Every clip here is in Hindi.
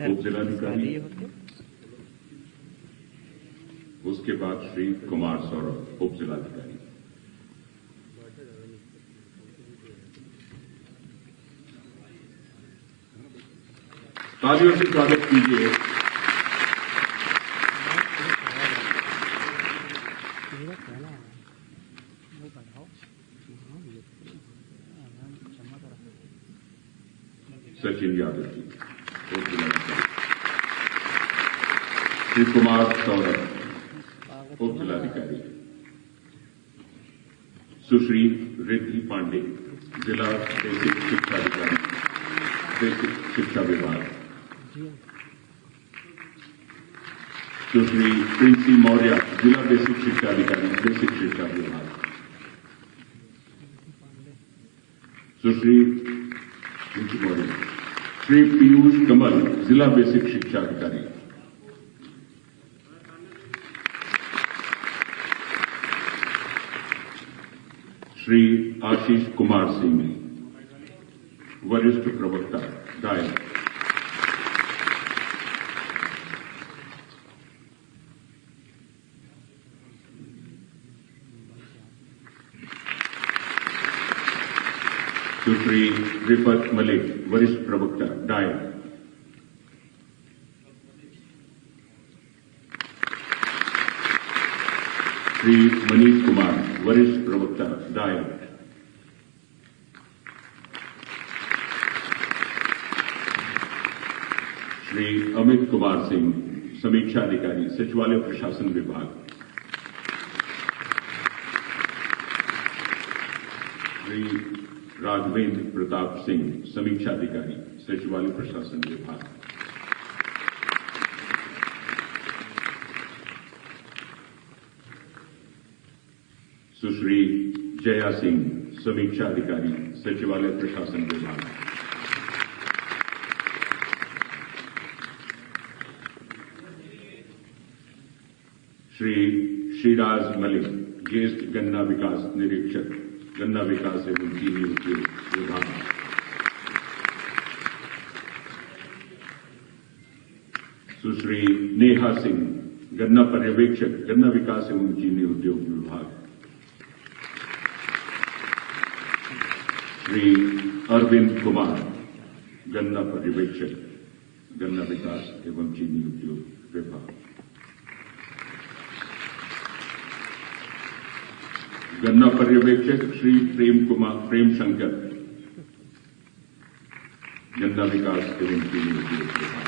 उप जिलाधिकारी, उसके बाद श्री कुमार सौरभ उप जिलाधिकारी। तालियों से स्वागत कीजिए सचिन यादव जी उप जिलाधिकारी, श्री कुमार सौरभ उप जिलाधिकारी, सुश्री रिद्धि पांडे जिला बेसिक शिक्षा अधिकारी, बेसिक शिक्षा विभाग, सुश्री प्रिंसी मौर्य जिला बेसिक शिक्षा अधिकारी, बेसिक शिक्षा विभाग, सुश्री प्रिंसी मौर्य, श्री पीयूष कमल जिला बेसिक शिक्षा अधिकारी, श्री आशीष कुमार सिंह वरिष्ठ प्रवक्ता डायल, सुश्री रिफत मलिक वरिष्ठ प्रवक्ता डायल, श्री मनीष कुमार वरिष्ठ प्रवक्ता डायल, श्री अमित कुमार सिंह समीक्षा अधिकारी सचिवालय प्रशासन विभाग, श्री राघवेंद्र प्रताप सिंह समीक्षा अधिकारी सचिवालय प्रशासन विभाग, सुश्री जया सिंह समीक्षा अधिकारी सचिवालय प्रशासन विभाग, श्री श्रीराज मलिक ज्येष्ठ गन्ना विकास निरीक्षक गन्ना विकास एवं चीनी उद्योग विभाग, सुश्री नेहा सिंह गन्ना पर्यवेक्षक गन्ना विकास एवं चीनी उद्योग विभाग, श्री अरविंद कुमार गन्ना पर्यवेक्षक गन्ना विकास एवं चीनी उद्योग विभाग, गन्ना पर्यवेक्षक श्री प्रेम शंकर गन्ना विकास एवं चीनी उद्योग विभाग,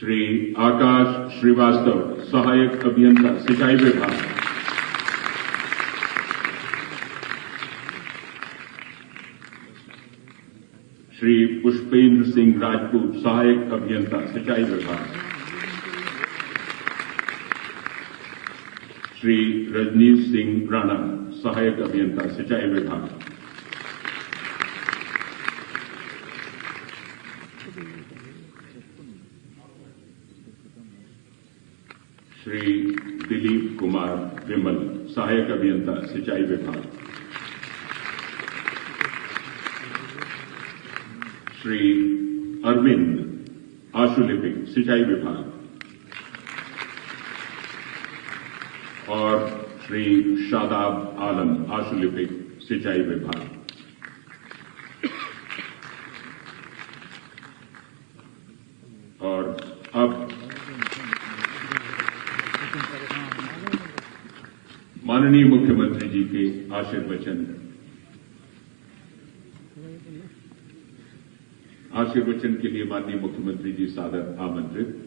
श्री आकाश श्रीवास्तव सहायक अभियंता सिंचाई विभाग, श्री पुष्पेंद्र सिंह राजपूत सहायक अभियंता सिंचाई विभाग, श्री रजनीश सिंह राणा सहायक अभियंता सिंचाई विभाग, श्री दिलीप कुमार विमल सहायक अभियंता सिंचाई विभाग, श्री अरविंद आशुलिपिक सिंचाई विभाग और श्री शादाब आलम आशुलिपिक सिंचाई विभाग। और अब माननीय मुख्यमंत्री जी के आशीर्वचन के लिए माननीय मुख्यमंत्री जी सादर आमंत्रित।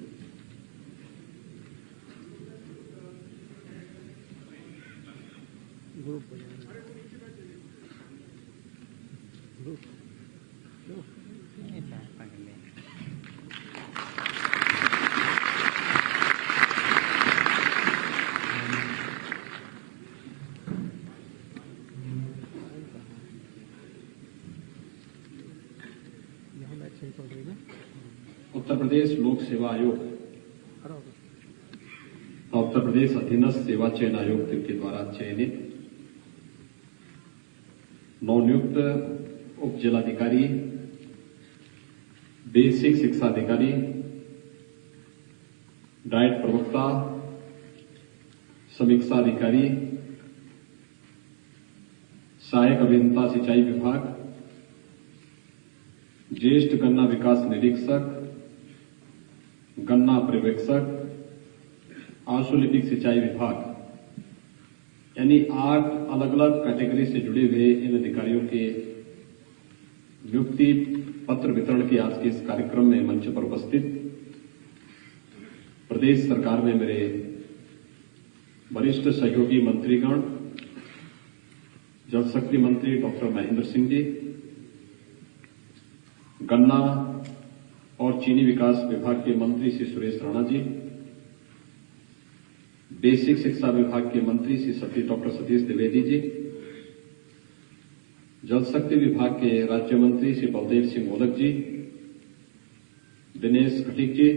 उत्तर प्रदेश लोक सेवा आयोग उत्तर प्रदेश अधीनस्थ सेवा चयन आयोग के द्वारा चयनित नवनियुक्त उप जिलाधिकारी, बेसिक शिक्षा अधिकारी, डाइट प्रवक्ता, समीक्षा अधिकारी, सहायक अभियंता सिंचाई विभाग, ज्येष्ठ गन्ना विकास निरीक्षक, गन्ना पर्यवेक्षक, आशुलिपिक सिंचाई विभाग, यानी 8 अलग अलग कैटेगरी से जुड़े हुए इन अधिकारियों के नियुक्ति पत्र वितरण के आज के इस कार्यक्रम में मंच पर उपस्थित प्रदेश सरकार में मेरे वरिष्ठ सहयोगी मंत्रीगण, जल शक्ति मंत्री डॉक्टर महेंद्र सिंह जी, गन्ना और चीनी विकास विभाग के मंत्री श्री सुरेश राणा जी, बेसिक शिक्षा विभाग के मंत्री श्री डॉक्टर सतीश द्विवेदी जी, जल शक्ति विभाग के राज्य मंत्री श्री बलदेव सिंह मोदक जी, दिनेश खटीक जी,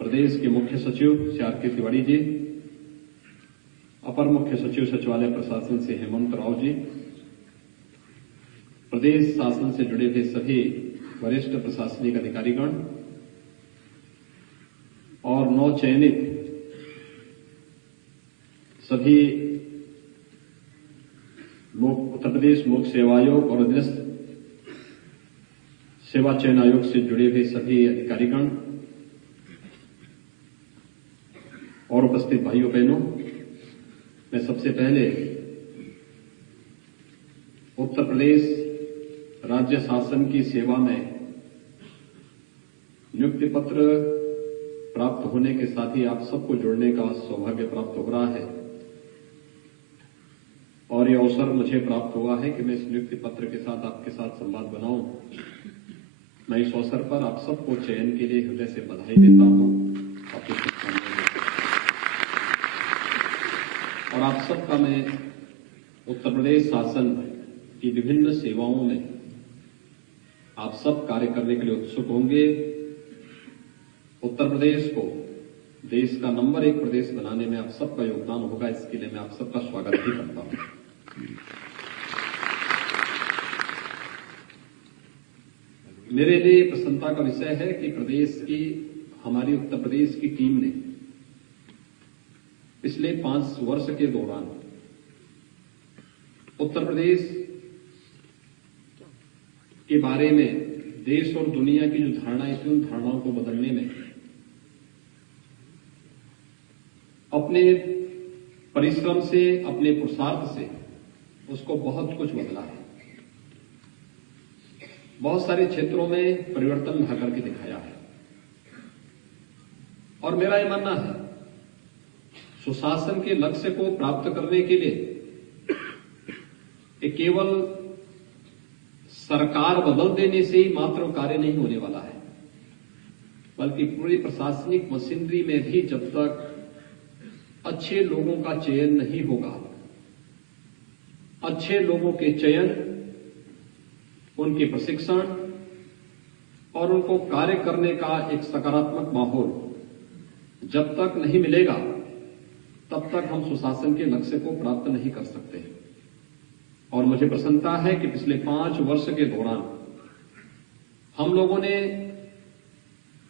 प्रदेश के मुख्य सचिव श्री आर.के. तिवारी जी, अपर मुख्य सचिव सचिवालय प्रशासन से हेमंत राव जी, प्रदेश शासन से जुड़े हुए सभी वरिष्ठ प्रशासनिक अधिकारीगण और नवचयनित सभी उत्तर प्रदेश लोक सेवा आयोग और अधीनस्थ सेवा चयन आयोग से जुड़े हुए सभी अधिकारीगण और उपस्थित भाइयों बहनों, मैं सबसे पहले उत्तर प्रदेश राज्य शासन की सेवा में नियुक्ति पत्र प्राप्त होने के साथ ही आप सबको जोड़ने का सौभाग्य प्राप्त हो रहा है और ये अवसर मुझे प्राप्त हुआ है कि मैं इस नियुक्ति पत्र के साथ आपके साथ संवाद बनाऊं। मैं इस अवसर पर आप सबको चयन के लिए हृदय से बधाई देता हूं, आपको शुभकामनाएं देता हूं। और आप सबका मैं उत्तर प्रदेश शासन की विभिन्न सेवाओं में आप सब कार्य करने के लिए उत्सुक होंगे। उत्तर प्रदेश को देश का नंबर 1 प्रदेश बनाने में आप सबका योगदान होगा, इसके लिए मैं आप सबका स्वागत भी करता हूं। मेरे लिए प्रसन्नता का विषय है कि हमारी उत्तर प्रदेश की टीम ने पिछले 5 वर्ष के दौरान उत्तर प्रदेश के बारे में देश और दुनिया की जो धारणाएं थी उन धारणाओं को बदलने में अपने परिश्रम से, अपने पुरुषार्थ से उसको बहुत कुछ बदला है। बहुत सारे क्षेत्रों में परिवर्तन ला करके दिखाया है और मेरा यह मानना है सुशासन के लक्ष्य को प्राप्त करने के लिए ये केवल सरकार बदल देने से ही मात्र कार्य नहीं होने वाला है, बल्कि पूरी प्रशासनिक मशीनरी में भी जब तक अच्छे लोगों का चयन नहीं होगा, अच्छे लोगों के चयन, उनके प्रशिक्षण और उनको कार्य करने का एक सकारात्मक माहौल जब तक नहीं मिलेगा, तब तक हम सुशासन के लक्ष्य को प्राप्त नहीं कर सकते। और मुझे प्रसन्नता है कि पिछले 5 वर्ष के दौरान हम लोगों ने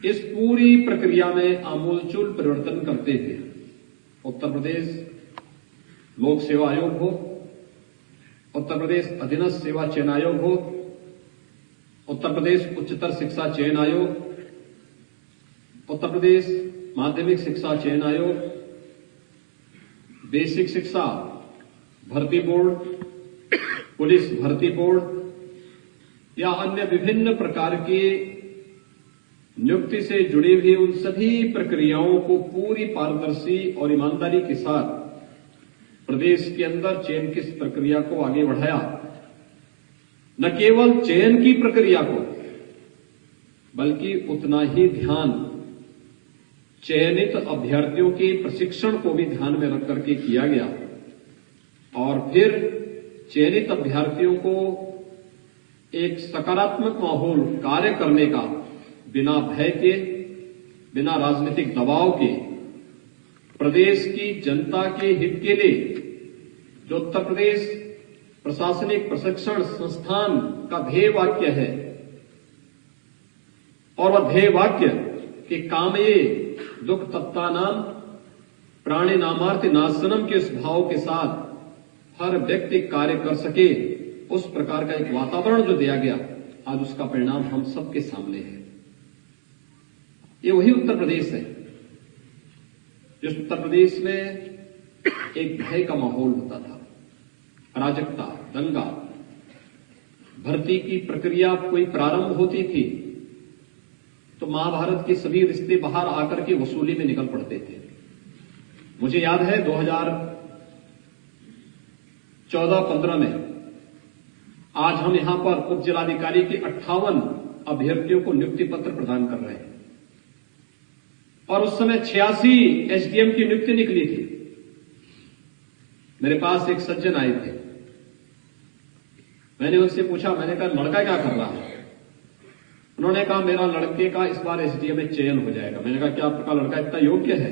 इस पूरी प्रक्रिया में आमूलचूल परिवर्तन करते हुए उत्तर प्रदेश लोक सेवा आयोग हो, उत्तर प्रदेश अधीनस्थ सेवा चयन आयोग हो, उत्तर प्रदेश उच्चतर शिक्षा चयन आयोग, उत्तर प्रदेश माध्यमिक शिक्षा चयन आयोग, बेसिक शिक्षा भर्ती बोर्ड, पुलिस भर्ती बोर्ड या अन्य विभिन्न प्रकार के नियुक्ति से जुड़ी हुई उन सभी प्रक्रियाओं को पूरी पारदर्शी और ईमानदारी के साथ प्रदेश के अंदर चयन की प्रक्रिया को आगे बढ़ाया। न केवल चयन की प्रक्रिया को, बल्कि उतना ही ध्यान चयनित अभ्यर्थियों के प्रशिक्षण को भी ध्यान में रख करके किया गया और फिर चयनित अभ्यर्थियों को एक सकारात्मक माहौल कार्य करने का बिना भय के, बिना राजनीतिक दबाव के, प्रदेश की जनता के हित के लिए जो उत्तर प्रदेश प्रशासनिक प्रशिक्षण संस्थान का ध्येय वाक्य है और वह ध्येय वाक्य कि कामये दुख तप्तानाम प्राणी नामार्थ नाशनम के इस भाव के साथ हर व्यक्ति कार्य कर सके, उस प्रकार का एक वातावरण जो दिया गया, आज उसका परिणाम हम सबके सामने है। ये वही उत्तर प्रदेश है जिस उत्तर प्रदेश में एक भय का माहौल होता था, अराजकता, दंगा, भर्ती की प्रक्रिया कोई प्रारंभ होती थी तो महाभारत के सभी रिश्ते बाहर आकर के वसूली में निकल पड़ते थे। मुझे याद है 2014-15 में आज हम यहां पर उप जिलाधिकारी के 58 अभ्यर्थियों को नियुक्ति पत्र प्रदान कर रहे हैं और उस समय 86 एसडीएम की नियुक्ति निकली थी। मेरे पास एक सज्जन आए थे, मैंने उनसे पूछा, मैंने कहा लड़का क्या कर रहा है? उन्होंने कहा मेरा लड़के का इस बार एसडीएम में चयन हो जाएगा। मैंने कहा क्या आपका लड़का इतना योग्य है?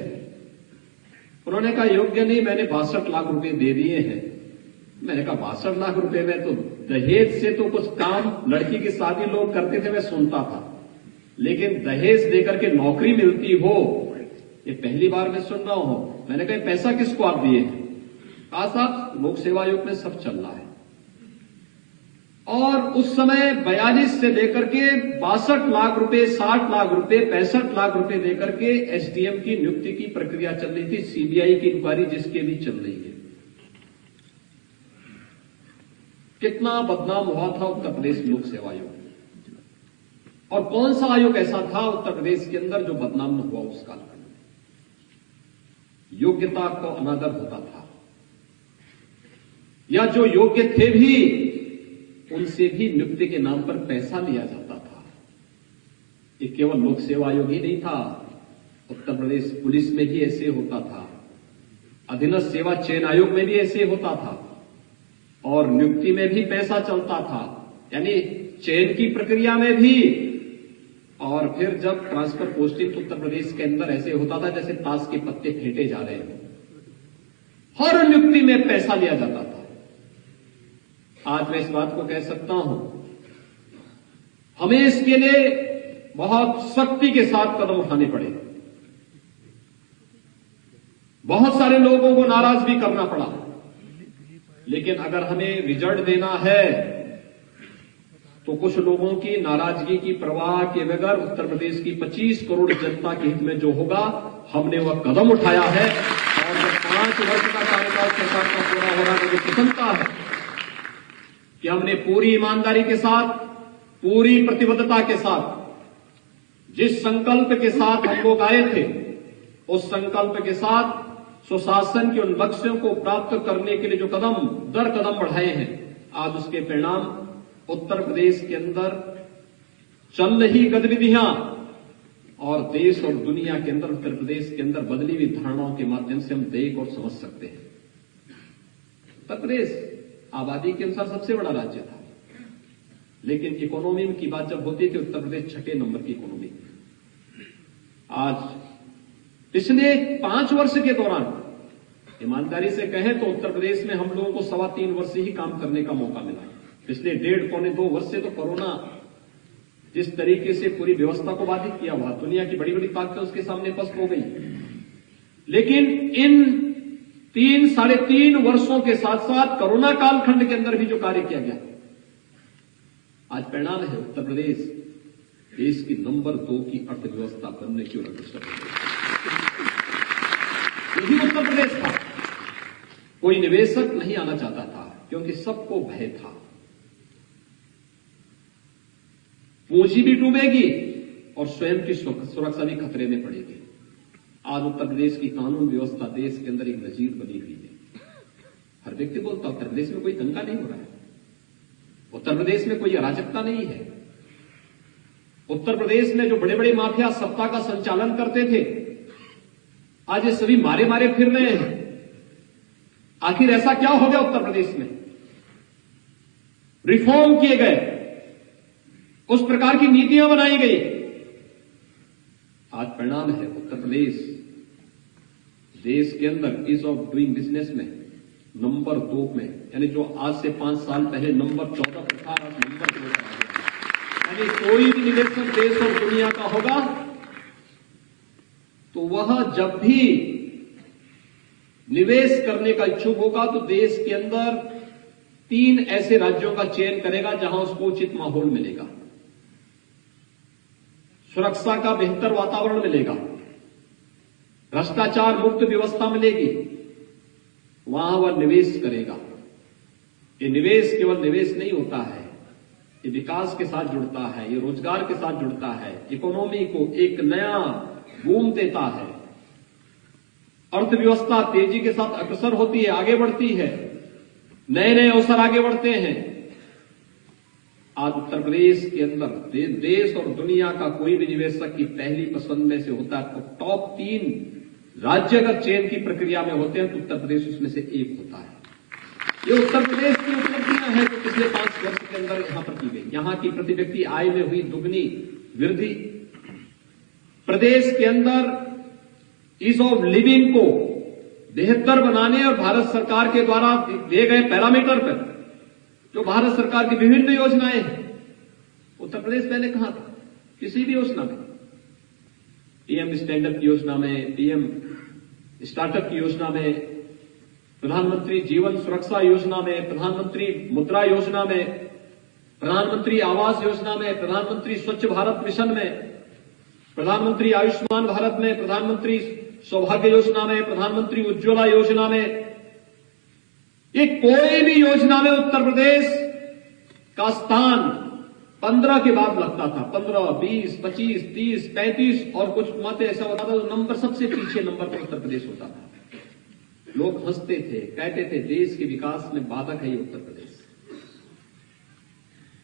उन्होंने कहा योग्य नहीं, मैंने 62 लाख रुपए दे दिए हैं। मैंने कहा 62 लाख रुपए में तो दहेज से तो कुछ काम लड़की की शादी लोग करते थे, मैं सुनता था, लेकिन दहेज देकर के नौकरी मिलती हो ये पहली बार मैं सुन रहा हूं। मैंने कहा पैसा किसको आप दिए? कहा साहब लोक सेवा आयोग में सब चल रहा है। और उस समय 42 से लेकर के 62 लाख रुपए, 60 लाख रुपए, 65 लाख रुपए देकर के एसडीएम की नियुक्ति की प्रक्रिया चल रही थी। सीबीआई की इंक्वायरी जिसके भी चल रही है। कितना बदनाम हुआ था उत्तर प्रदेश लोक सेवा आयोग, और कौन सा आयोग ऐसा था उत्तर प्रदेश के अंदर जो बदनाम न हुआ उस कालखंड में? योग्यता को अनादर होता था, या जो योग्य थे भी उनसे भी नियुक्ति के नाम पर पैसा लिया जाता था। ये केवल लोक सेवा आयोग ही नहीं था, उत्तर प्रदेश पुलिस में भी ऐसे होता था, अधीनस्थ सेवा चयन आयोग में भी ऐसे होता था, और नियुक्ति में भी पैसा चलता था, यानी चयन की प्रक्रिया में भी। और फिर जब ट्रांसफर पोस्टिंग उत्तर प्रदेश के अंदर ऐसे होता था जैसे ताश के पत्ते फेंटे जा रहे हैं, हर नियुक्ति में पैसा लिया जाता था। आज मैं इस बात को कह सकता हूं, हमें इसके लिए बहुत सख्ती के साथ कदम उठाने पड़े। बहुत सारे लोगों को नाराज भी करना पड़ा, लेकिन अगर हमें रिजल्ट देना है तो कुछ लोगों की नाराजगी की परवाह के बगैर उत्तर प्रदेश की 25 करोड़ जनता के हित में जो होगा, हमने वह कदम उठाया है। और जब 5 वर्ष का कार्यकाल सरकार का पूरा हो रहा है, मुझे प्रसन्नता है कि हमने पूरी ईमानदारी के साथ, पूरी प्रतिबद्धता के साथ, जिस संकल्प के साथ हम लोग आए थे, उस संकल्प के साथ सुशासन के उन लक्ष्यों को प्राप्त करने के लिए जो कदम दर कदम बढ़ाए हैं, आज उसके परिणाम उत्तर प्रदेश के अंदर चल रही गतिविधियां और देश और दुनिया के अंदर उत्तर प्रदेश के अंदर बदली हुई धारणाओं के माध्यम से हम देख और समझ सकते हैं। उत्तर प्रदेश आबादी के अनुसार सबसे बड़ा राज्य था, लेकिन इकोनॉमी की बात जब होती थी, उत्तर प्रदेश 6 नंबर की इकोनॉमी। आज पिछले 5 वर्ष के दौरान ईमानदारी से कहें तो उत्तर प्रदेश में हम लोगों को 3.25 वर्ष ही काम करने का मौका मिला। पिछले 1.5-2 वर्ष से तो कोरोना जिस तरीके से पूरी व्यवस्था को बाधित किया हुआ, दुनिया की बड़ी बड़ी ताकतें उसके सामने पस्त हो गई। लेकिन इन 3-3.5 वर्षों के साथ साथ कोरोना कालखंड के अंदर भी जो कार्य किया गया, आज परिणाम है उत्तर प्रदेश देश की नंबर 2 की अर्थव्यवस्था बनने की ओर अग्रसर है। यही उत्तर प्रदेश था। कोई निवेशक नहीं आना चाहता था क्योंकि सबको भय था, पूंजी भी डूबेगी और स्वयं की सुरक्षा भी खतरे में पड़ेगी। आज उत्तर प्रदेश की कानून व्यवस्था देश के अंदर एक नजीर बनी हुई है। हर व्यक्ति बोलता उत्तर प्रदेश में कोई दंगा नहीं हो रहा है, उत्तर प्रदेश में कोई अराजकता नहीं है, उत्तर प्रदेश में जो बड़े बड़े माफिया सत्ता का संचालन करते थे, आज ये सभी मारे मारे फिर रहे हैं। आखिर ऐसा क्या हो गया उत्तर प्रदेश में? रिफॉर्म किए गए, उस प्रकार की नीतियां बनाई गई, आज परिणाम है उत्तर प्रदेश देश के अंदर ईज ऑफ डूइंग बिजनेस में नंबर 2 में, यानी जो आज से 5 साल पहले नंबर 14 पर था, आज नंबर 2 पर आ गया। यानी कोई भी निवेशक देश और दुनिया का होगा तो वह जब भी निवेश करने का इच्छुक होगा तो देश के अंदर 3 ऐसे राज्यों का चयन करेगा जहां उसको उचित माहौल मिलेगा, सुरक्षा का बेहतर वातावरण मिलेगा, भ्रष्टाचार मुक्त व्यवस्था मिलेगी, वहां वह निवेश करेगा। ये निवेश केवल निवेश नहीं होता है, ये विकास के साथ जुड़ता है, ये रोजगार के साथ जुड़ता है, इकोनॉमी को एक नया बूम देता है, अर्थव्यवस्था तेजी के साथ अग्रसर होती है, आगे बढ़ती है, नए नए अवसर आगे बढ़ते हैं। आज उत्तर प्रदेश के अंदर देश और दुनिया का कोई भी निवेशक की पहली पसंद में से होता है तो टॉप 3 राज्य अगर चयन की प्रक्रिया में होते हैं तो उत्तर प्रदेश उसमें से एक होता है। ये उत्तर प्रदेश की उपलब्धियां हैं जो पिछले 5 वर्ष के अंदर यहां पर की गई। यहां की प्रति व्यक्ति आय में हुई दुगनी वृद्धि, प्रदेश के अंदर ईज ऑफ लिविंग को बेहतर बनाने और भारत सरकार के द्वारा दिए गए पैरामीटर पर जो भारत सरकार की विभिन्न योजनाएं हैं, उत्तर प्रदेश पहले कहां था? किसी भी योजना में, पीएम स्टैंडअप की योजना में, पीएम स्टार्टअप की योजना में, प्रधानमंत्री जीवन सुरक्षा योजना में, प्रधानमंत्री मुद्रा योजना में, प्रधानमंत्री आवास योजना में, प्रधानमंत्री स्वच्छ भारत मिशन में, प्रधानमंत्री आयुष्मान भारत में, प्रधानमंत्री सौभाग्य योजना में, प्रधानमंत्री उज्ज्वला योजना में, ये कोई भी योजना में उत्तर प्रदेश का स्थान 15 के बाद लगता था। 15, 20, 25, 30, 35 और कुछ माते ऐसा होता था तो नंबर सबसे पीछे नंबर पर उत्तर प्रदेश होता था। लोग हंसते थे, कहते थे देश के विकास में बाधक है ये उत्तर प्रदेश।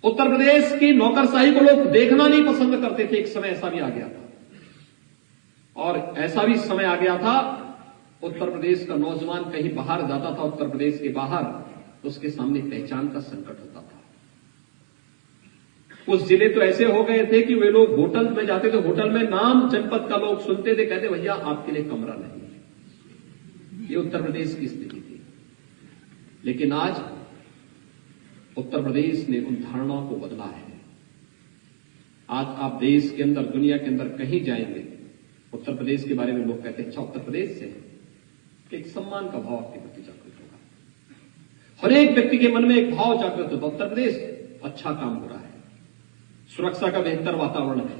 उत्तर प्रदेश की नौकरशाही को लोग देखना नहीं पसंद करते थे। एक समय ऐसा भी आ गया था और ऐसा भी समय आ गया था उत्तर प्रदेश का नौजवान कहीं बाहर जाता था, उत्तर प्रदेश के बाहर, तो उसके सामने पहचान का संकट होता था। कुछ जिले तो ऐसे हो गए थे कि वे लोग होटल में जाते थे, होटल में नाम जनपद का लोग सुनते थे, कहते भैया आपके लिए कमरा नहीं। ये उत्तर प्रदेश की स्थिति थी। लेकिन आज उत्तर प्रदेश ने उन धारणाओं को बदला है। आज आप देश के अंदर, दुनिया के अंदर कहीं जाएंगे, उत्तर प्रदेश के बारे में लोग कहते हैं अच्छा उत्तर प्रदेश से है, एक सम्मान का भाव आपके प्रति जागृत होगा। हर एक व्यक्ति के मन में एक भाव जागृत होता, उत्तर प्रदेश अच्छा काम हो रहा है, सुरक्षा का बेहतर वातावरण है।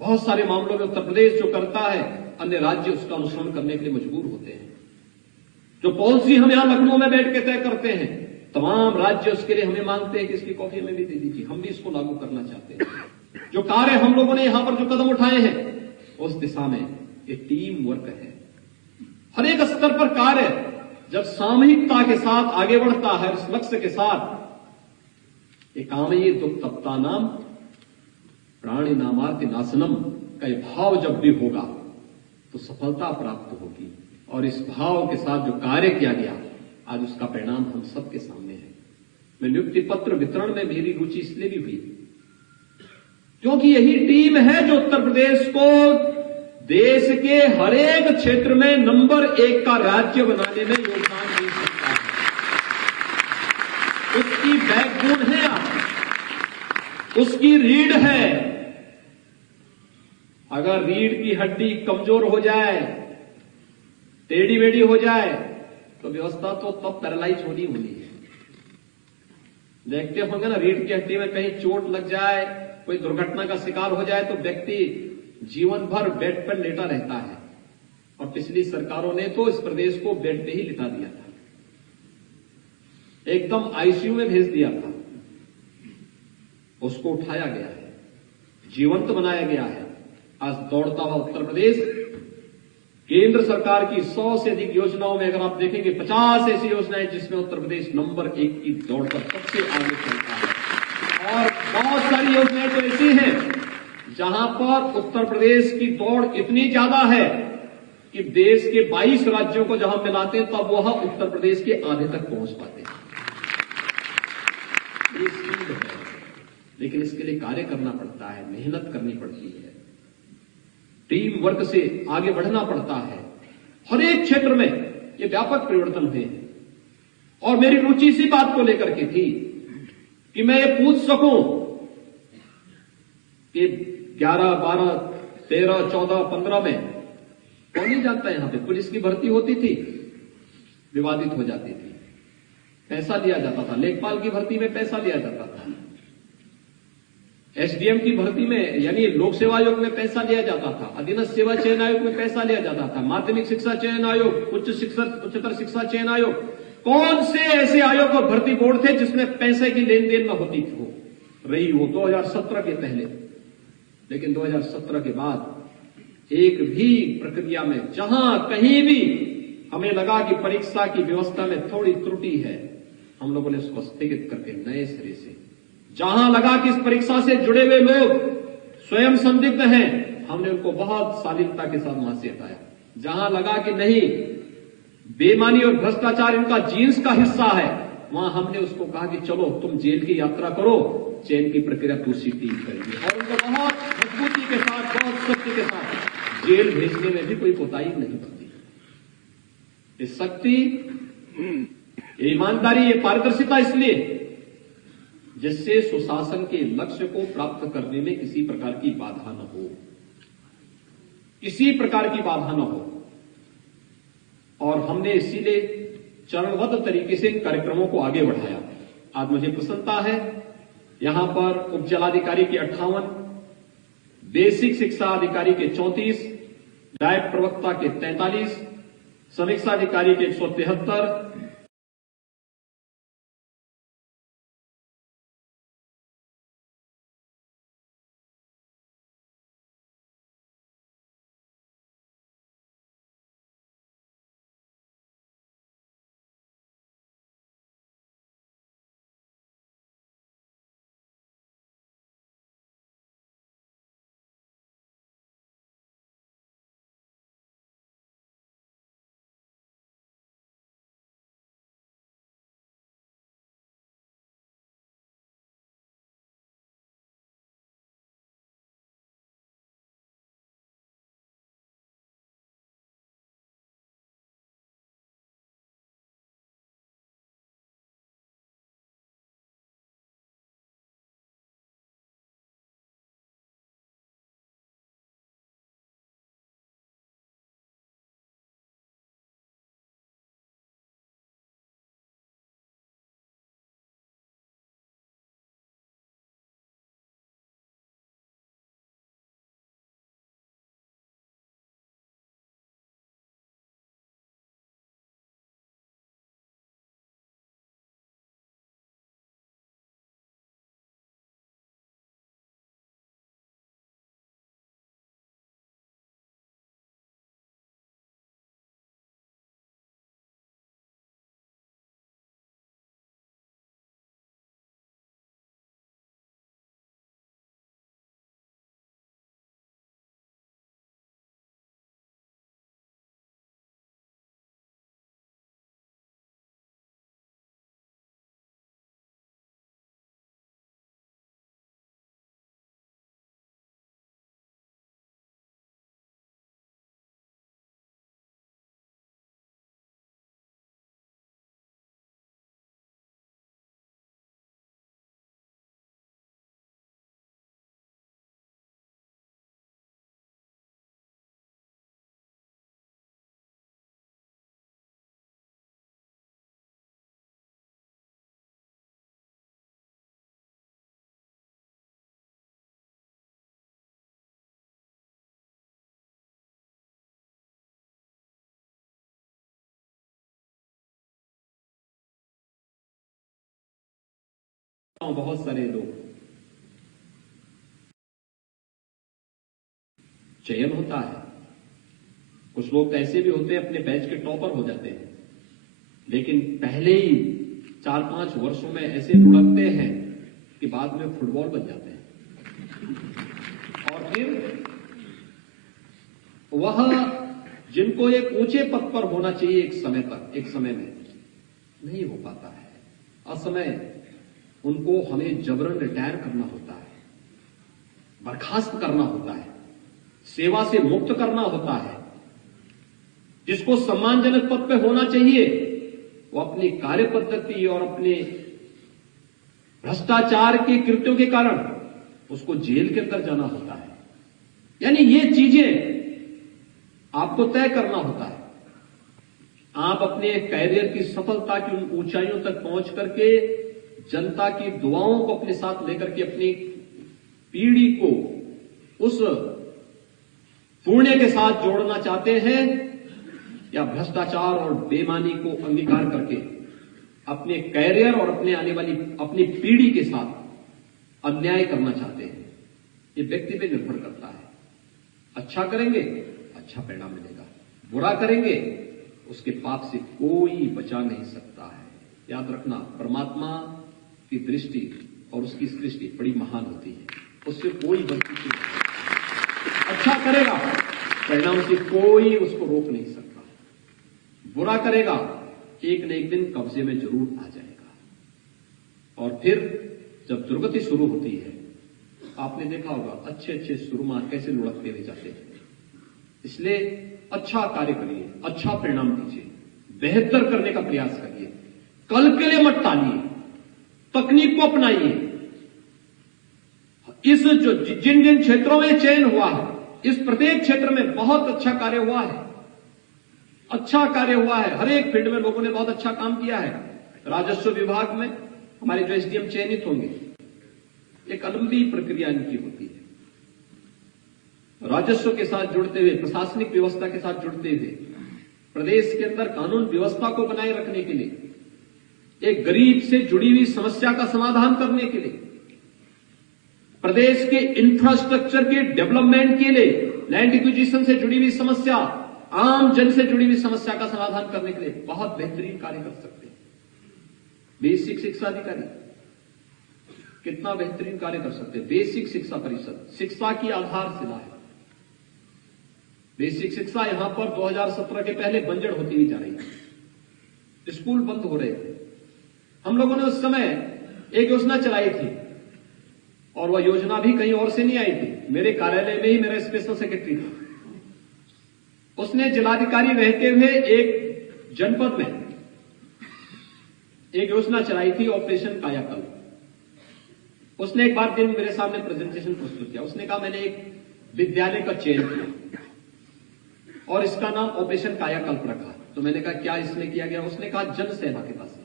बहुत सारे मामलों में उत्तर प्रदेश जो करता है अन्य राज्य उसका अनुसरण करने के लिए मजबूर होते हैं। जो पॉलिसी हम यहां लखनऊ में बैठ के तय करते हैं, तमाम राज्य उसके लिए हमें मांगते हैं कि इसकी कॉपी हमें भी दे दीजिए, हम भी इसको लागू करना चाहते हैं। जो कार्य हम लोगों ने यहां पर जो कदम उठाए हैं उस दिशा में ये टीम वर्क है। हर एक स्तर पर कार्य जब सामूहिकता के साथ आगे बढ़ता है, उस लक्ष्य के साथ, ये काम ये दुख तप्ता नाम प्राणी नामार्ति नाशनम का ये भाव जब भी होगा तो सफलता प्राप्त होगी। और इस भाव के साथ जो कार्य किया गया आज उसका परिणाम हम सबके सामने है। मैं नियुक्ति पत्र वितरण में मेरी रुचि इसलिए भी हुई क्योंकि यही टीम है जो उत्तर प्रदेश को देश के हर एक क्षेत्र में नंबर 1 का राज्य बनाने में योगदान दे सकता है। उसकी बैकबोन है आप, उसकी रीढ़ है। अगर रीढ़ की हड्डी कमजोर हो जाए, टेढ़ी मेढ़ी हो जाए तो व्यवस्था तो तब पैरालाइज होनी है। देखते होंगे ना, रीढ़ की हड्डी में कहीं चोट लग जाए, कोई दुर्घटना का शिकार हो जाए तो व्यक्ति जीवन भर बेड पर लेटा रहता है। और पिछली सरकारों ने तो इस प्रदेश को बेड पे ही लिटा दिया था, एकदम आईसीयू में भेज दिया था। उसको उठाया गया है, जीवंत बनाया गया है। आज दौड़ता हुआ उत्तर प्रदेश केंद्र सरकार की 100 से अधिक योजनाओं में अगर आप देखेंगे 50 ऐसी योजनाएं जिसमें उत्तर प्रदेश नंबर 1 की दौड़ पर सबसे आगे चलता है। और बहुत सारी योजनाएं तो ऐसी हैं जहां पर उत्तर प्रदेश की दौड़ इतनी ज्यादा है कि देश के 22 राज्यों को जहां मिलाते हैं तब वह उत्तर प्रदेश के आधे तक पहुंच पाते हैं। ये स्पीड है, लेकिन इसके लिए कार्य करना पड़ता है, मेहनत करनी पड़ती है, टीम वर्क से आगे बढ़ना पड़ता है। हर एक क्षेत्र में ये व्यापक परिवर्तन हुए हैं। और मेरी रुचि इसी बात को लेकर के थी कि मैं ये पूछ सकूं कि 11, 12, 13, 14, 15 में कौन नहीं जानता यहां पे पुलिस की भर्ती होती थी, विवादित हो जाती थी, पैसा लिया जाता था। लेखपाल की भर्ती में पैसा लिया जाता था, एसडीएम की भर्ती में यानी लोक सेवा आयोग में पैसा लिया जाता था, अधीनस्थ सेवा चयन आयोग में पैसा लिया जाता था, माध्यमिक शिक्षा चयन आयोग, उच्चतर शिक्षा चयन आयोग, कौन से ऐसे आयोग और भर्ती बोर्ड थे जिसमें पैसे की लेन देन न होती हो रही हो 2017 के पहले। लेकिन 2017 के बाद एक भी प्रक्रिया में जहां कहीं भी हमें लगा कि परीक्षा की व्यवस्था में थोड़ी त्रुटि है, हम लोगों ने उसको स्थगित करके नए सिरे से, जहां लगा कि इस परीक्षा से जुड़े हुए लोग स्वयं संदिग्ध हैं, हमने उनको बहुत शालीनता के साथ वहां से हटाया। जहां लगा कि नहीं, बेईमानी और भ्रष्टाचार इनका जीन्स का हिस्सा है, वहां हमने उसको कहा कि चलो तुम जेल की यात्रा करो, चयन की प्रक्रिया दूसरी टीम करेगी। और उनको बहुत मजबूती के साथ, बहुत सख्ती के साथ जेल भेजने में भी कोई कोताही नहीं करती। ये शक्ति, ये ईमानदारी, ये पारदर्शिता इसलिए जिससे सुशासन के लक्ष्य को प्राप्त करने में किसी प्रकार की बाधा न हो, किसी प्रकार की बाधा न हो। और हमने इसीलिए चरणबद्ध तरीके से इन कार्यक्रमों को आगे बढ़ाया। आज मुझे प्रसन्नता है, यहां पर उप जिलाधिकारी के 58, बेसिक शिक्षा अधिकारी के 34, डायट प्रवक्ता के 43, समीक्षा अधिकारी के 173, बहुत सारे लोग चयन होता है, कुछ लोग तो ऐसे भी होते हैं अपने बैच के टॉपर हो जाते हैं, लेकिन पहले ही 4-5 वर्षों में ऐसे लुढ़कते हैं कि बाद में फुटबॉल बन जाते हैं। और फिर वह जिनको एक ऊंचे पद पर होना चाहिए एक समय में नहीं हो पाता है, असमय उनको हमें जबरन रिटायर करना होता है, बर्खास्त करना होता है, सेवा से मुक्त करना होता है। जिसको सम्मानजनक पद पे होना चाहिए वो अपनी कार्य पद्धति और अपने भ्रष्टाचार के कृत्यों के कारण उसको जेल के अंदर जाना होता है। यानी ये चीजें आपको तय करना होता है। आप अपने कैरियर की सफलता की उन ऊंचाइयों तक पहुंच करके जनता की दुआओं को अपने साथ लेकर के अपनी पीढ़ी को उस पुण्य के साथ जोड़ना चाहते हैं, या भ्रष्टाचार और बेईमानी को अंगीकार करके अपने कैरियर और अपने आने वाली अपनी पीढ़ी के साथ अन्याय करना चाहते हैं। ये व्यक्ति पे निर्भर करता है। अच्छा करेंगे, अच्छा परिणाम मिलेगा। बुरा करेंगे, उसके पाप से कोई बचा नहीं सकता है। याद रखना, परमात्मा की दृष्टि और उसकी सृष्टि बड़ी महान होती है, उससे कोई गलती नहीं। अच्छा करेगा, परिणाम से कोई उसको रोक नहीं सकता। बुरा करेगा, एक न एक दिन कब्जे में जरूर आ जाएगा। और फिर जब दुर्गति शुरू होती है, आपने देखा होगा अच्छे अच्छे सुरमा कैसे लुढ़कते हुए जाते हैं। इसलिए अच्छा कार्य करिए, अच्छा परिणाम दीजिए, बेहतर करने का प्रयास करिए, कल के लिए मत टालिए, तकनीक को अपनाइए। इस जो जिन जिन क्षेत्रों में चयन हुआ है, इस प्रत्येक क्षेत्र में बहुत अच्छा कार्य हुआ है, अच्छा कार्य हुआ है। हर एक फील्ड में लोगों ने बहुत अच्छा काम किया है। राजस्व विभाग में हमारे जो एसडीएम चयनित होंगे, एक लंबी प्रक्रिया इनकी होती है। राजस्व के साथ जुड़ते हुए, प्रशासनिक व्यवस्था के साथ जुड़ते हुए, प्रदेश के अंदर कानून व्यवस्था को बनाए रखने के लिए, एक गरीब से जुड़ी हुई समस्या का समाधान करने के लिए, प्रदेश के इंफ्रास्ट्रक्चर के डेवलपमेंट के लिए, लैंड एक्विजिशन से जुड़ी हुई समस्या, आम जन से जुड़ी हुई समस्या का समाधान करने के लिए बहुत बेहतरीन कार्य कर सकते हैं। बेसिक शिक्षा अधिकारी कितना बेहतरीन कार्य कर सकते हैं। बेसिक शिक्षा परिषद शिक्षा की आधारशिला है। बेसिक शिक्षा यहां पर 2017 के पहले बंजर होती हुई जा रही है। स्कूल बंद हो रहे थे। हम लोगों ने उस समय एक योजना चलाई थी, और वह योजना भी कहीं और से नहीं आई थी। मेरे कार्यालय में ही मेरा स्पेशल सेक्रेटरी था। उसने जिलाधिकारी रहते हुए एक जनपद में एक योजना चलाई थी, ऑपरेशन कायाकल्प। उसने एक बार दिन मेरे सामने प्रेजेंटेशन प्रस्तुत किया। उसने कहा, मैंने एक विद्यालय का चयन किया और इसका नाम ऑपरेशन कायाकल्प रखा। तो मैंने कहा, क्या इसमें किया गया? उसने कहा, जन सेवा के पास।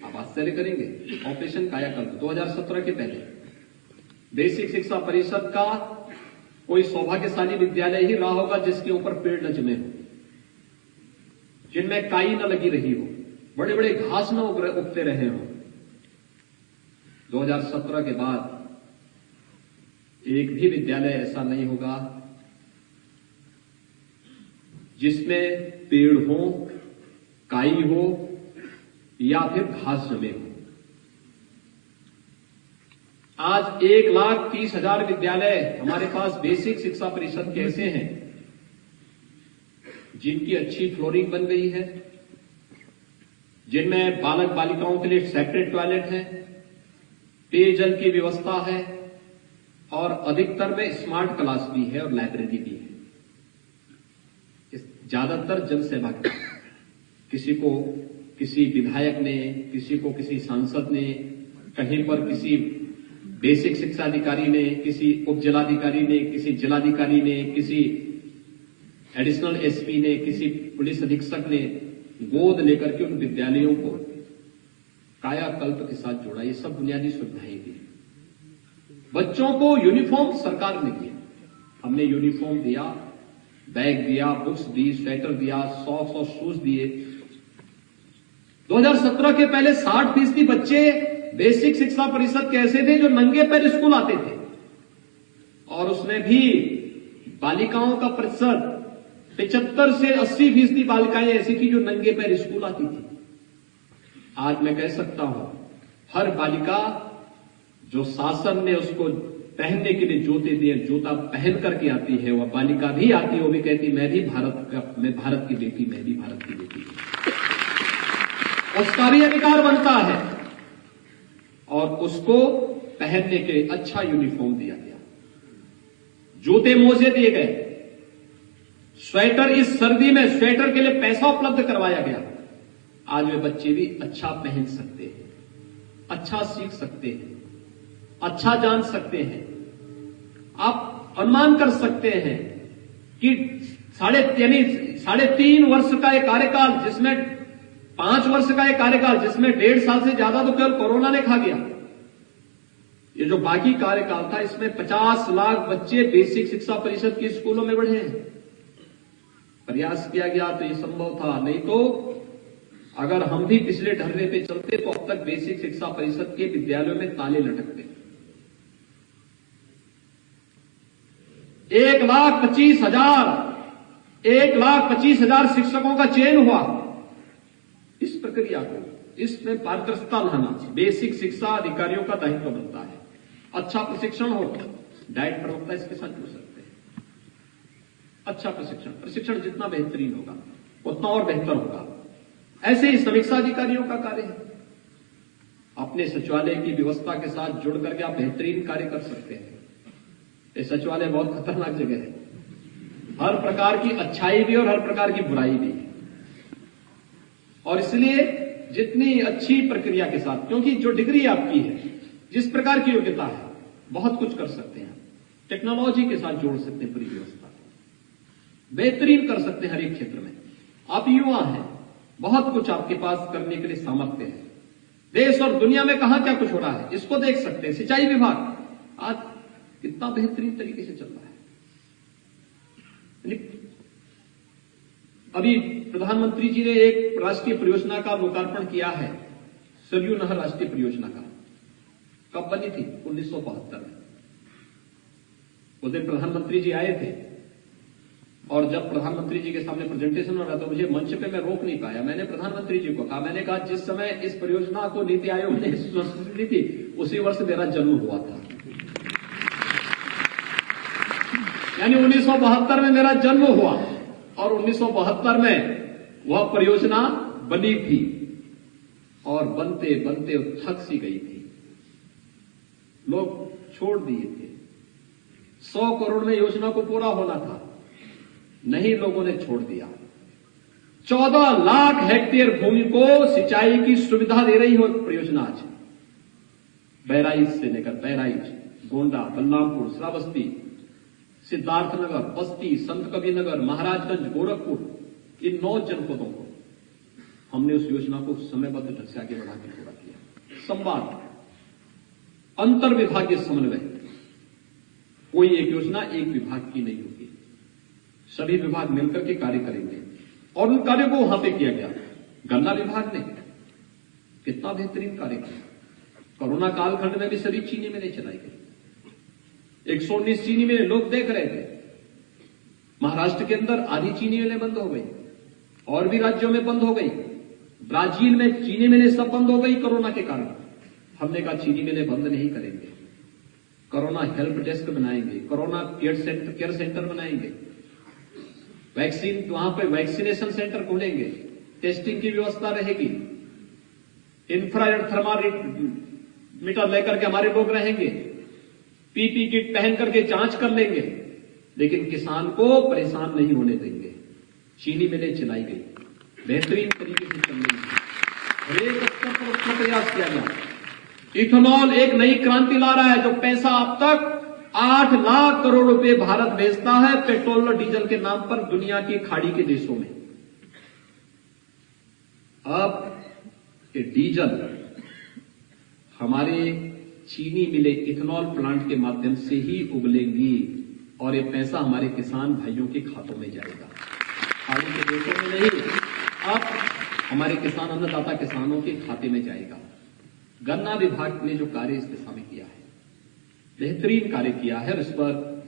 आप आश्चर्य करेंगे, ऑपरेशन कायाकल्प 2017 के पहले बेसिक शिक्षा परिषद का कोई सौभाग्यशाली विद्यालय ही रहा होगा जिसके ऊपर पेड़ न जमे हो, जिनमें काई न लगी रही हो, बड़े बड़े घास न उगते रहे हो। 2017 के बाद एक भी विद्यालय ऐसा नहीं होगा जिसमें पेड़ हो, काई हो या फिर घास जमे हो। आज 1,30,000 विद्यालय हमारे पास बेसिक शिक्षा परिषद के ऐसे हैं जिनकी अच्छी फ्लोरिंग बन गई है, जिनमें बालक बालिकाओं के लिए सेपरेट टॉयलेट है, पेयजल की व्यवस्था है, और अधिकतर में स्मार्ट क्लास भी है और लाइब्रेरी भी है। ज्यादातर जनसेवा के किसी को किसी विधायक ने, किसी को किसी सांसद ने, कहीं पर किसी बेसिक शिक्षा अधिकारी ने, किसी उप जिलाधिकारी ने, किसी जिलाधिकारी ने, किसी एडिशनल एसपी ने, किसी पुलिस अधीक्षक ने गोद लेकर के उन विद्यालयों को कायाकल्प के साथ जोड़ा। ये सब बुनियादी सुविधाएं दी। बच्चों को यूनिफॉर्म सरकार ने दिया। हमने यूनिफॉर्म दिया, बैग दिया, बुक्स दी, स्वेटर दिया, सॉक्स और शूज दिए। 2017 के पहले 60% बच्चे बेसिक शिक्षा परिषद के ऐसे थे जो नंगे पैर स्कूल आते थे, और उसमें भी बालिकाओं का प्रतिशत 75 से 80% बालिकाएं ऐसी थी जो नंगे पैर स्कूल आती थी। आज मैं कह सकता हूं, हर बालिका जो शासन ने उसको पहनने के लिए जूते दिए, जूता पहन करके आती है, वह बालिका भी आती है, वो भी कहती मैं भारत की बेटी, मैं भी भारत की बेटी। उसका भी अधिकार बनता है, और उसको पहनने के लिए अच्छा यूनिफॉर्म दिया गया, जूते मोजे दिए गए, स्वेटर, इस सर्दी में स्वेटर के लिए पैसा उपलब्ध करवाया गया। आज वे बच्चे भी अच्छा पहन सकते हैं, अच्छा सीख सकते हैं, अच्छा जान सकते हैं। आप अनुमान कर सकते हैं कि 3.5 वर्ष का एक कार्यकाल, जिसमें 5 वर्ष का एक कार्यकाल, जिसमें 1.5 साल से ज्यादा तो केवल कोरोना ने खा गया। ये जो बाकी कार्यकाल था, इसमें 50 लाख बच्चे बेसिक शिक्षा परिषद के स्कूलों में बढ़े हैं। प्रयास किया गया तो ये संभव था, नहीं तो अगर हम भी पिछले ढर्रे पे चलते तो अब तक बेसिक शिक्षा परिषद के विद्यालयों में ताले लटकते। 1,25,000 शिक्षकों का चयन हुआ। इस प्रक्रिया को, इसमें पारदर्शिता लाना बेसिक शिक्षा अधिकारियों का दायित्व बनता है। अच्छा प्रशिक्षण हो, डाइट प्रवक्ता इसके साथ जुड़ सकते हैं। अच्छा प्रशिक्षण जितना बेहतरीन होगा उतना और बेहतर होगा। ऐसे ही समीक्षा अधिकारियों का कार्य है। अपने सचिवालय की व्यवस्था के साथ जुड़ करके आप बेहतरीन कार्य कर सकते हैं। ये सचिवालय बहुत खतरनाक जगह है, हर प्रकार की अच्छाई भी और हर प्रकार की बुराई भी है। और इसलिए जितनी अच्छी प्रक्रिया के साथ, क्योंकि जो डिग्री आपकी है, जिस प्रकार की योग्यता है, बहुत कुछ कर सकते हैं। टेक्नोलॉजी के साथ जोड़ सकते हैं, पूरी व्यवस्था को बेहतरीन कर सकते हैं हर एक क्षेत्र में। आप युवा हैं, बहुत कुछ आपके पास करने के लिए सामर्थ्य है। देश और दुनिया में कहां क्या कुछ हो रहा है, इसको देख सकते हैं। सिंचाई विभाग आज कितना बेहतरीन तरीके से चल रहा है। अभी प्रधानमंत्री जी ने एक राष्ट्रीय परियोजना का लोकार्पण किया है, सरयू नहर राष्ट्रीय परियोजना का। कब बनी थी? 1972 में। उस दिन प्रधानमंत्री जी आए थे और जब प्रधानमंत्री जी के सामने प्रेजेंटेशन हो रहा था, मुझे मंच पे मैं रोक नहीं पाया। मैंने प्रधानमंत्री जी को कहा, मैंने कहा जिस समय इस परियोजना को नीति आयोग ने स्वीकृति दी थी, उसी वर्ष मेरा जन्म हुआ था। यानी 1972 में मेरा जन्म हुआ और 1972 में वह परियोजना बनी थी और बनते बनते थक सी गई थी। लोग छोड़ दिए थे। 100 करोड़ में योजना को पूरा होना था, नहीं, लोगों ने छोड़ दिया। 14 लाख हेक्टेयर भूमि को सिंचाई की सुविधा दे रही हो परियोजना आज। बहराइच से लेकर बहराइच, गोंडा, बलरामपुर, श्रावस्ती, सिद्धार्थनगर, बस्ती, संत कबीरनगर, महाराजगंज, गोरखपुर, इन 9 जनपदों को हमने उस योजना को समयबद्ध ढंग से आगे बढ़ा के पूरा किया। संवाद, अंतर विभागीय समन्वय, कोई एक योजना एक विभाग की नहीं होगी, सभी विभाग मिलकर के कार्य करेंगे और उन कार्यों को वहां पे किया गया। गन्ना विभाग ने कितना बेहतरीन कार्य किया। कोरोना कालखंड में भी सभी चीनी मिलें चलाई गई। 119 चीनी मिलें लोग देख रहे थे। महाराष्ट्र के अंदर आधी चीनी मिलें बंद हो गई और भी राज्यों में बंद हो गई। ब्राजील में चीनी मिलें सब बंद हो गई कोरोना के कारण। हमने कहा चीनी मिलें बंद नहीं करेंगे, कोरोना हेल्प डेस्क बनाएंगे, कोरोना केयर सेंटर बनाएंगे, वैक्सीन वहां पे वैक्सीनेशन सेंटर खोलेंगे, टेस्टिंग की व्यवस्था रहेगी, इंफ्रारेड थर्मामीटर लेकर के हमारे लोग रहेंगे, पीपी किट पहन करके जांच कर लेंगे, लेकिन किसान को परेशान नहीं होने देंगे। चीनी मिलें चलाई गई, बेहतरीन तरीके से चल रही है। हर एक स्तर पर उसका प्रयास किया गया। इथेनॉल एक नई क्रांति ला रहा है। जो पैसा अब तक 8 लाख करोड़ रुपए भारत भेजता है पेट्रोल और डीजल के नाम पर दुनिया की खाड़ी के देशों में, अब ये डीजल हमारे चीनी मिले इथेनॉल प्लांट के माध्यम से ही उगलेंगी और ये पैसा हमारे किसान भाइयों के खातों में जाएगा, खाड़ी के देशों में नहीं, अब हमारे किसान अन्नदाता किसानों के खाते में जाएगा। गन्ना विभाग ने जो कार्य इस दिशा में किया है, बेहतरीन कार्य किया है। इस पर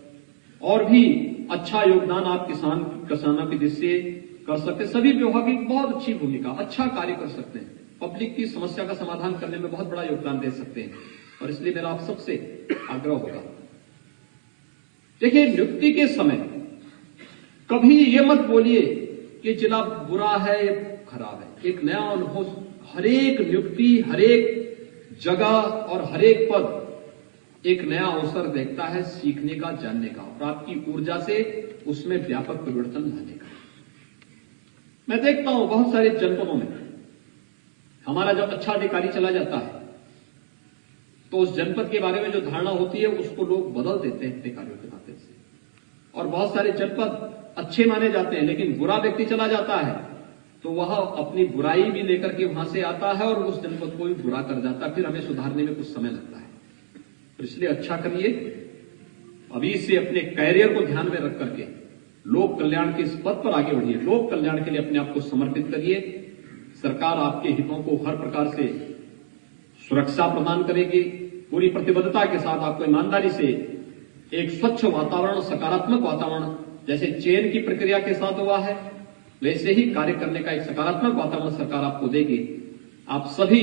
और भी अच्छा योगदान आप किसानों की दृष्टि से कर सकते हैं। सभी विभाग की बहुत अच्छी भूमिका, अच्छा कार्य कर सकते हैं, पब्लिक की समस्या का समाधान करने में बहुत बड़ा योगदान दे सकते हैं। और इसलिए मेरा आप सबसे आग्रह होगा, देखिए नियुक्ति के समय कभी ये मत बोलिए कि जिला बुरा है या खराब है। एक नया अनुभव, हर एक नियुक्ति, हर एक जगह और हर एक पद एक नया अवसर देखता है सीखने का, जानने का और आपकी ऊर्जा से उसमें व्यापक परिवर्तन लाने का। मैं देखता हूं बहुत सारे जनपदों में हमारा जब अच्छा अधिकारी चला जाता है तो उस जनपद के बारे में जो धारणा होती है उसको लोग बदल देते हैं अपने कार्यों के नाते से, और बहुत सारे जनपद अच्छे माने जाते हैं, लेकिन बुरा व्यक्ति चला जाता है तो वह अपनी बुराई भी लेकर के वहां से आता है और उस जनपद को भी बुरा कर जाता है। फिर हमें सुधारने में कुछ समय लगता है। तो इसलिए अच्छा करिए, अभी से अपने कैरियर को ध्यान में रख करके लोक कल्याण के इस पद पर आगे बढ़िए, लोक कल्याण के लिए अपने आप को समर्पित करिए। सरकार आपके हितों को हर प्रकार से सुरक्षा प्रदान करेगी। पूरी प्रतिबद्धता के साथ आपको ईमानदारी से एक स्वच्छ वातावरण, सकारात्मक वातावरण, जैसे चयन की प्रक्रिया के साथ हुआ है वैसे ही कार्य करने का एक सकारात्मक वातावरण सरकार आपको देगी। आप सभी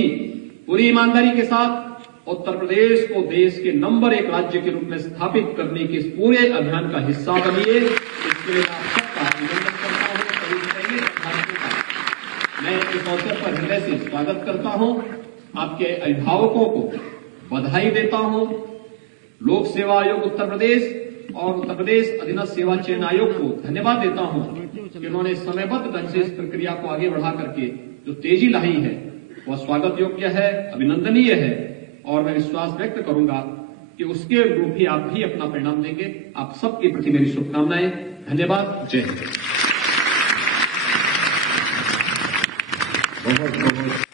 पूरी ईमानदारी के साथ उत्तर प्रदेश को देश के नंबर 1 राज्य के रूप में स्थापित करने के इस पूरे अभियान का हिस्सा बनिए। इसके लिए आप सबका अभिनंदन करता हूं। सभी बताइए भारतीयों का मैं इस अवसर पर हृदय से स्वागत करता हूं। आपके अभिभावकों को बधाई देता हूं। लोक सेवा आयोग उत्तर प्रदेश और उत्तर प्रदेश अधीनस्थ सेवा चयन आयोग को धन्यवाद देता हूं कि उन्होंने समयबद्ध ढंग से इस प्रक्रिया को आगे बढ़ा करके जो तेजी लाई है वह स्वागत योग्य है, अभिनंदनीय है, और मैं विश्वास व्यक्त करूंगा कि उसके रूप ही आप भी अपना परिणाम देंगे। आप सबके प्रति मेरी शुभकामनाएं। धन्यवाद। जय हिंद। बहुत बहुत